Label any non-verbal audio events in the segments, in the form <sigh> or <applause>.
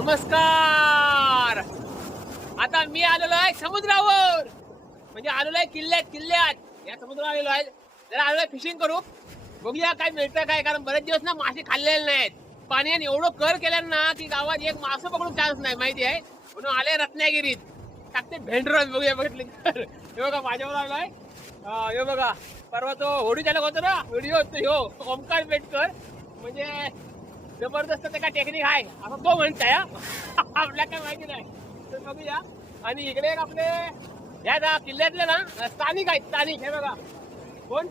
नमस्कार! आता मी आलेलो आहे समुद्रावर! म्हणजे आलेलो आहे किल्ल्यात किल्ल्यात. या समुद्रावर आलेलो आहे. जरा आलेलो आहे फिशिंग करू. बघूया काय मिळतं काय कारण बरेच दिवस ना मासे खाल्लेले नाहीत. पाण्याने एवढं कर केलं ना की गावात एक मासं पकडून चान्स नाही माहिती आहे? म्हणून आले रत्नागिरीत. टाकते भेंडर बघूया बघितले तर. हे बघा माझ्यावर आलोय हा, हे बघा परवा तो होडी चालक होतो ना? व्हिडिओ ह्यो हो. ओमकार बेटकर म्हणजे जबरदस्त ते टेक्निक आहे. असं तो म्हणताय आपल्या काय माहिती नाही. तर बघूया. आणि इकडे एक आपले या ना किल्ल्यातले ना स्थानिक आहेत स्थानिक हे बघा. कोण?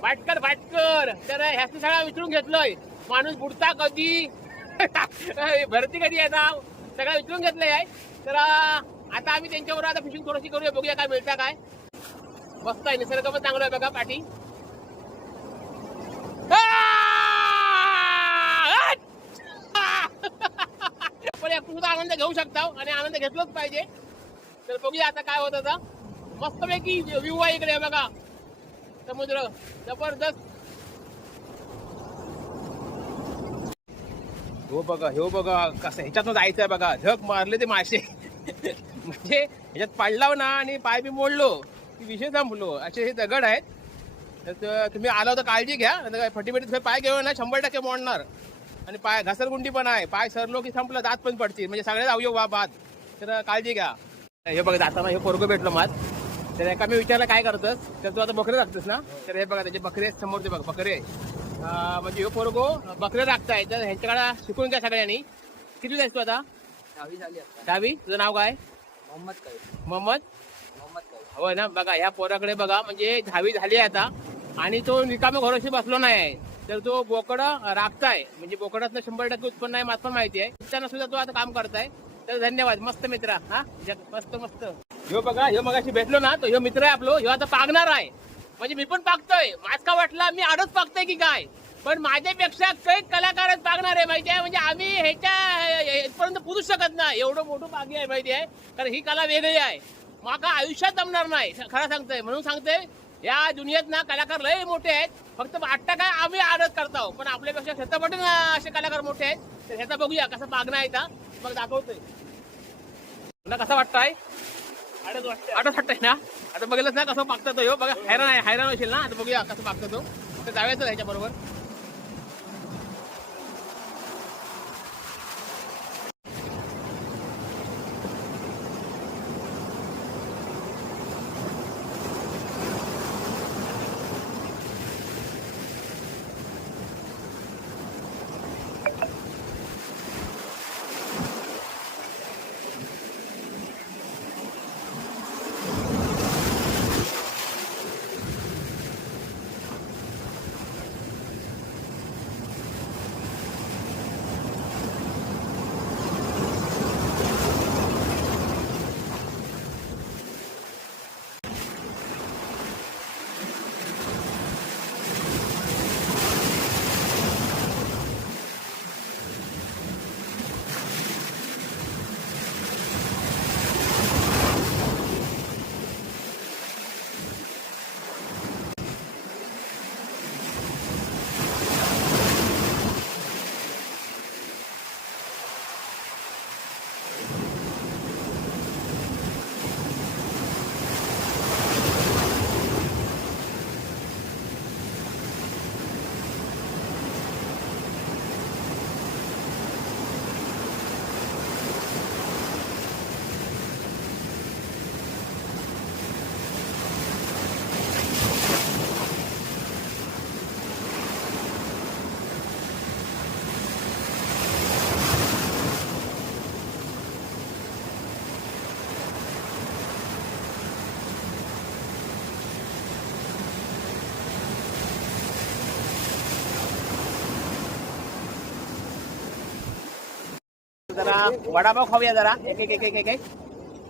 भाटकर भाटकर. तर ह्याचं सगळं विचारून घेतलंय. माणूस बुडता कधी? <laughs> भरती कधी येतात सगळं विचारून घेतलंय आहे. तर आता आम्ही त्यांच्यावर आता फिशिंग थोडीशी करूया बघूया काय मिळतं काय. मस्त आहे निसर्ग पण चांगला आहे बघा पाठी पण एकटं सुद्धा आनंद घेऊ शकता आणि आनंद घेतलाच पाहिजे. तर बघूया आता काय होत आता. मस्तपैकी व्यू आहे इकडे बघा. समुद्र. जबरदस्त. हो बघा हो बघा कसं ह्याच्यातनं जायचं आहे बघा. झक मारले ते मासे. म्हणजे ह्याच्यात पडलाव ना आणि पाय बी मोडलो. की विषय थांबलो असे हे दगड आहेत. तर तुम्ही आला तर काळजी घ्या. नाही तर पाय घेऊन ना शंभर टक्के मोडणार. आणि पाय घसरगुंडी पण आहे. पाय सरलो की संपलं दात पण पडतील. म्हणजे सगळ्याच अवयव वा बाद. तर काळजी घ्या. हे बघा जाताना हे पोरगं भेटलं मात. तर एका मी विचारलं काय करतस? तर तू आता बकरे राखतोस ना? तर हे बघा त्याचे बकरे आहेत समोर ते बघा बकरे. म्हणजे हे पोरगो बकरे राखताय. तर ह्यांच्याकडे शिकून घ्या सगळ्यांनी. किती जायस तू आता? दहावी झाली दहावी? तुझं नाव काय? मोहम्मद काय मोहम्मद? मोहम्मद काय होय ना? बघा ह्या पोराकडे बघा म्हणजे दहावी झाली आहे आता. आणि तो रिकाम्या घरोशी बसलो नाही. तर तो बोकडं राखताय. म्हणजे बोकडातनं शंभर टक्के उत्पन्न आहे मात्र माहिती आहे. त्यांना सुद्धा तो आता काम करताय. तर धन्यवाद. मस्त मित्र. हा? जग- मस्त मस्त. ह्यो बघा ह्यो मगाशी भेटलो ना तो ह्यो मित्र आहे आपलो. ह्यो आता पागणार आहे. म्हणजे मी पण पागतोय. माझ का वाटला मी आडच पागतोय की काय? पण माझ्यापेक्षा काही कलाकारच पागणार आहे माहिती आहे? म्हणजे आम्ही ह्याच्या इथपर्यंत पुरू शकत नाही. एवढं मोठं पागी आहे माहिती आहे? कारण ही कला वेगळी आहे. माका आयुष्यात जमणार नाही. खरं सांगतोय म्हणून सांगतोय या दुनियेत ना कलाकार लय मोठे आहेत. फक्त वाटतं काय आम्ही आदत करतो पण आपल्यापेक्षा ना असे कलाकार मोठे आहेत. तर ह्याचा बघूया कसं पागणं आहे का मग दाखवतोय. तुला कसं वाटतंय? आठच वाटतंय. ना? आता बघितलंच ना कसं पागतं तो. बघा हैराण आहे हैराण होशील ना? आता बघूया कसं पागतं तो. तर जाऊयाचं ह्याच्या वडापाव खाऊया जरा. एक एक एक एक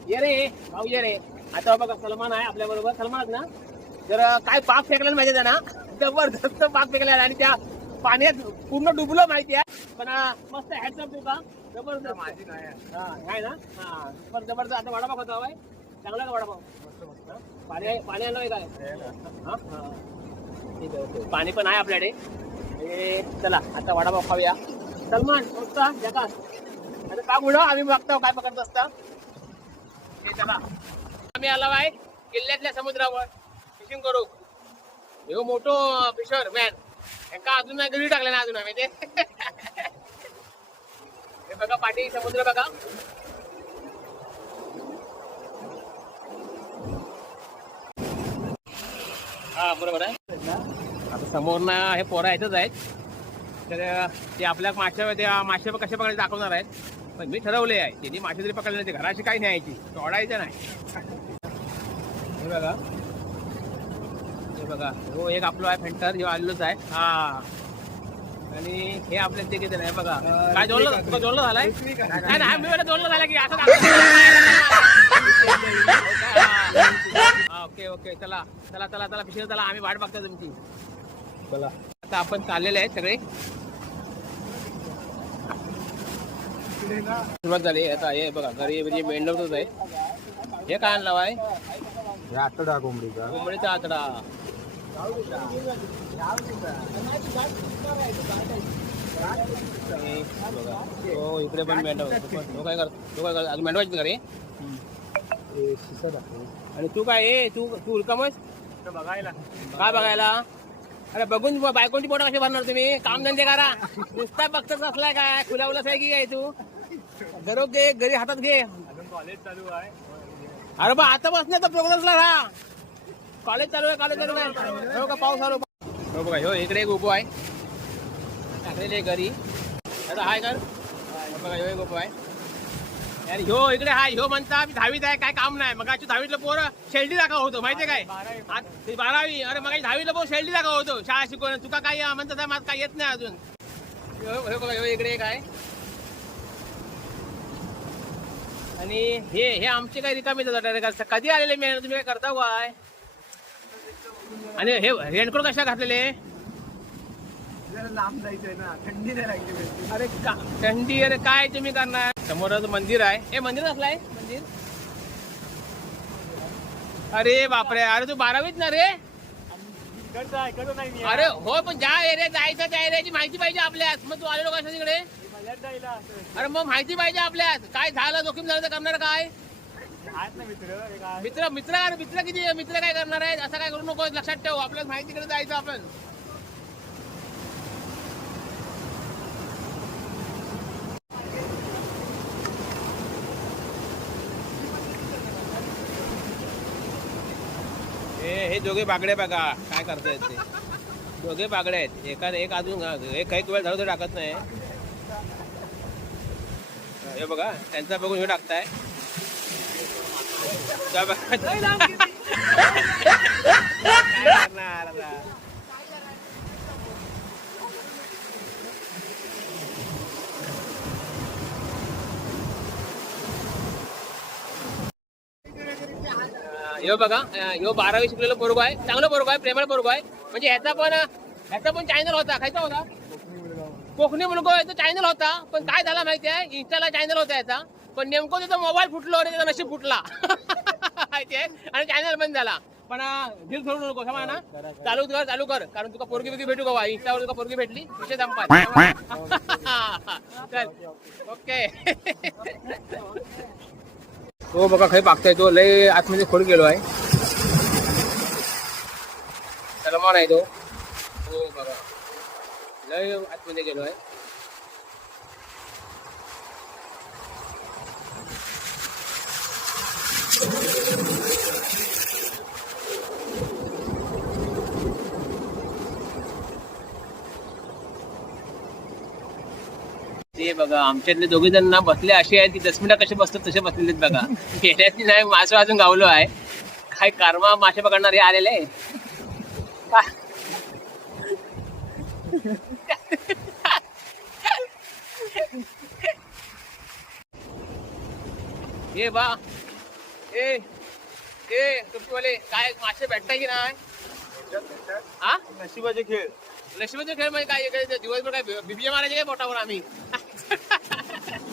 ये रे भाऊ ये रे. आता बघा सलमान आहे आपल्या बरोबर. सलमान ना? जर काय पाक फेकला माहिती आहे ना जबरदस्त पाक फेकला आणि त्या पाण्यात पूर्ण डुबलं माहिती आहे. पण मस्त हॅडसअप तुका जबरदस्त. माझी नाही आहे. आहे ना? हा पण जबरदस्त. आता वडापाव खातो हवाय चांगला का वडापाव? पाणी आहे- पाणी आणलोय काय. ठीक आहे ओके. पाणी पण आहे आपल्याकडे. चला आता वडापाव खाऊया. सलमान मस्त जगात आता का मुलं आम्ही बघतो काय पकडत असता. हे चला. आम्ही आलो आहे किल्ल्यातल्या समुद्रावर. फिशिंग करू. ह्यो हो मोठो फिशर मॅन एका अजून नाही घरी टाकले ना अजून आम्ही ते. हे बघा पाठी समुद्र बघा. हा बरोबर आहे. आता समोर ना हे पोरं येतच आहेत. तर ते आपल्या माश्या ते माश्या कशा पकडे दाखवणार आहेत. पण मी ठरवले आहे. त्यांनी मासे जरी पकडले नाही घराशी काही न्यायची सोडायचं नाही. हे बघा. हे बघा. हो एक आपलं आहे फेंटर हे आलेलोच आहे. हा. आणि हे आपल्या ते किती नाही बघा. काय जोडलं तुका जोडलं झालाय? नाही नाही मी जोडलं झालं की असं <laughs> ओके ओके. चला चला चला चला पिशवी चला आम्ही वाट बघतो तुमची. बोला आता आपण चाललेले आहेत सगळे. सुरुवात झाली. आता हे बघा घरी म्हणजे मेंढवतच आहे. हे काय आणलं आहे आतडा कोंबडीचा. कोंबडीचा आतडा हे बघा. इकडे पण मेंढव तो काय कर तो काय कर अजून मेंढवायचं घरी आणि तू काय ए तू तू उलकामच बघायला. काय बघायला? अरे बघून बायकोची पोटं कशी भरणार तुम्ही? काम धंदे करा. नुसता बघतच असलाय काय? खुला उलस आहे की काय तू? दरोज घे घरी हातात घे. कॉलेज चालू आहे अरे बा आता बस प्रोग्रेसला तर राहा. कॉलेज चालू आहे कॉलेज चालू आहे. हो का पाऊस आलो. हो बघा हो इकडे एक उभो आहे. टाकलेले घरी. आता हाय कर. हो बघा ह्यो एक उभो आहे. यार ह्यो इकडे हाय. ह्यो म्हणता मी दहावीत आहे काय काम नाही. मग दहावीतलं पोर शेल्डी दाखव होतो माहितीये काय? ते बारावी. अरे मग दहावीतलं पोर शेल्डी दाखव होतो. शाळा शिकवणं. तुका काय म्हणतात माझं काय येत नाही अजून. हो, हो बघा ह्यो इकडे एक आहे. आणि हे हे आमचे काही रिकामे जातात कधी आलेले मी तुम्ही काय करता काय आणि हे रेनकोट कशा घातलेले? लांब जायचंय ना थंडी नाही लागली अरे का थंडी अरे काय तुम्ही करणार? समोरच मंदिर आहे. हे मंदिर असलाय मंदिर? अरे बापरे अरे तू बारावीत ना रे? अरे हो पण ज्या एरियात जायचं त्या एरियाची माहिती पाहिजे आपल्यात मग तू आलेलो कशा तिकडे? अरे मग माहिती पाहिजे आपल्यात. काय झालं जोखीम झालं तर करणार काय? मित्र मित्र मित्र अरे मित्र किती मित्र काय करणार आहेत? असं काय करू नको लक्षात ठेव. आपल्याला माहितीकडे जायचं आपण हे हे दोघे बागडे बघा. काय करतायत ते? दोघे बागडे आहेत. एका एक अजून एक एक वेळ झालं तर टाकत नाही. हे बघा त्यांचा बघून हे टाकताय. जा बघा. <laughs> ह्यो बारावी शिकलेलो पोरगो आहे चांगलं पोरगो आहे प्रेमळ पोरगो आहे. म्हणजे ह्याचा पण ह्याचा पण चॅनल होता खायचा होता? कोकणी मुलगा याचा चॅनल होता. पण काय झाला माहिती आहे? इंस्टाला चॅनल होता याचा. पण नेमकं त्याचा मोबाईल फुटलो आणि त्याचा नशीब फुटला. <laughs> माहिती आहे? आणि चॅनल बंद झाला. पण दिल सोडू नको समा ना. चालू कर चालू कर. कारण तुका पोरगी बिगी भेटू का इंस्टावर तुका पोरगी भेटली विषय संपात चल ओके. हो बघा खाई पाकताय तो. लय आतमध्ये खोड गेलो आहे. सलमान आहे तो. हो बघा. लय आतमध्ये गेलो आहे ते बघा आमच्यातले दोघे जण ना बसले असे आहेत की दस मिनिटं कसे बसतात तसे बसलेले आहेत बघा. गेल्याची नाही मासे अजून गावलो आहे. काय कारमा मासे पकडणारे आलेले? आहे. <laughs> का- ये बा. ए ए तुमचीवाले काय मासे भेटताय की नाही? हा? नशिबाचे खेळ. लक्ष्मीचे खेळ म्हणजे काय? काय दिवसभर काय बिबिया मारायचे काय पोटावर आम्ही? <laughs>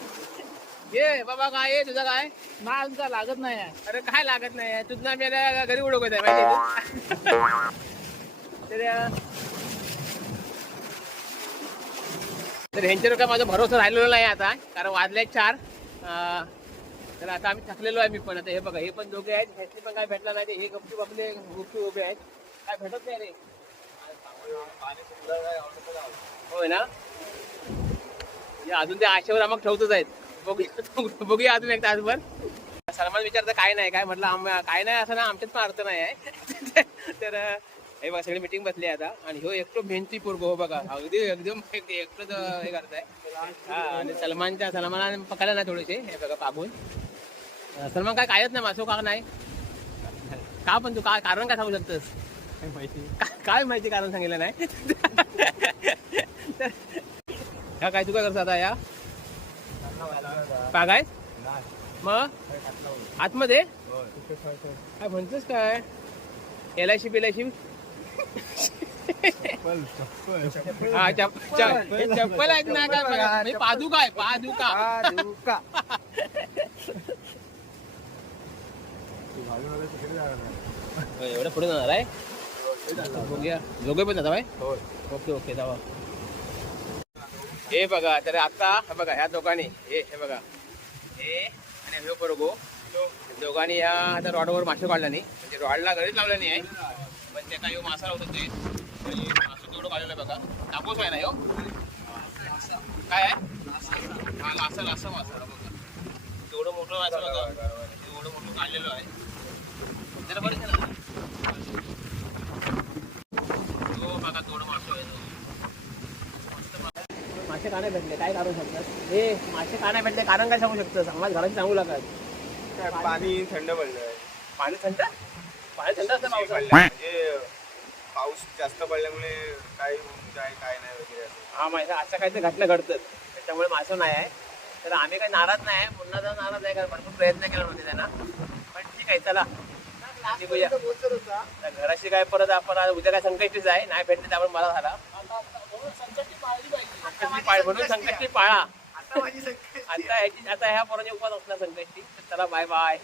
ये बाबा काय आहे? तुझं काय? ना का लागत नाही अरे काय लागत नाही तुझं मी आता घरी उडवत आहे माहिती? <laughs> तर, तर ह्यांच्यावर काय माझा भरोसा राहिलेला नाही आता कारण वाजले चार. तर आता आम्ही थकलेलो आहे मी पण. आता हे बघा हे पण दोघे आहेत. ह्याची पण काय भेटला नाही. हे गप्पी आपले गुप्ती उभे आहेत. काय भेटत नाही रे. होय ना? अजून ते आशेवर आम्हाला ठेवतच आहेत. बघूया <laughs> बघूया अजून एक तासभर. सलमान विचारतं काय नाही काय म्हटलं आम काय नाही असं ना आमच्यात पण अर्थ नाही आहे. <laughs> तर हे बघा सगळी मिटिंग बसली आता. आणि हो एकटो मेहनती पोरगो हो बघा. अगदी एकदम एक- एकटंच हे करताय. हा आणि सलमानच्या सलमानाने पकडला नाही थोडेसे हे बघा पाबून सलमान काय कायच नाही मासो का नाही. का पण तू काय कारण काय सांगू शकतोस? काय माहिती. कारण सांगितलं नाही? ह्या काय तू काय करतो आता या? पागाय मग? आतमध्ये? काय म्हणतोस काय? एल आय सी बिल हा चप- चप- चप्पल आहेत ना काय बघा. पादुका आहे पादुका. एवढं पुढे जाणार आहे? बघूया. दोघे पण जाता ओके ओके जावा. हे बघा तर आता हे बघा ह्या दोघांनी हे हे बघा. हे आणि हे बरोबर. दोघांनी या आता रॉडवर मासे काढला नाही म्हणजे रॉडला घरीच लावला नाही आहे. पण ते काही मासा लावतात ते. मासा तेवढं आहे बघा. कापूस आहे ना ह्यो काय आहे? हा लासा लासा मासा बघा. तेवढं मोठं मासा बघा. तेवढं मोठं काढलेलं आहे. जरा बरं ना? तो बघा तेवढं मासा आहे तो. मासे का नाही भेटले? काय कारण सांगतात? हे मासे का नाही भेटले? कारण काय सांगू शकतं? समाज घराची सांगू लागत पाणी थंड पडलंय. पाणी थंड? पाणी थंड असतं पावसाळ्यात म्हणजे पाऊस जास्त पडल्यामुळे काय होऊन काय काय नाही वगैरे असं. हा माहिती असं काहीतरी घटना घडतं त्याच्यामुळे मासं नाही आहे. तर आम्ही काही नाराज नाही आहे. पुन्हा जर नाराज आहे कारण भरपूर प्रयत्न केला होते त्यांना. पण ठीक आहे चला. निघूया. तर घराशी काय परत आपण आज उद्या काय संकष्टीच आहे नाही भेटले तर आपण मला झाला. संकष्टी पाळ म्हणून संकष्टी पाळा. आता ह्याची आता ह्या पोरांची उपवास असणार संकष्टी. तर चला बाय बाय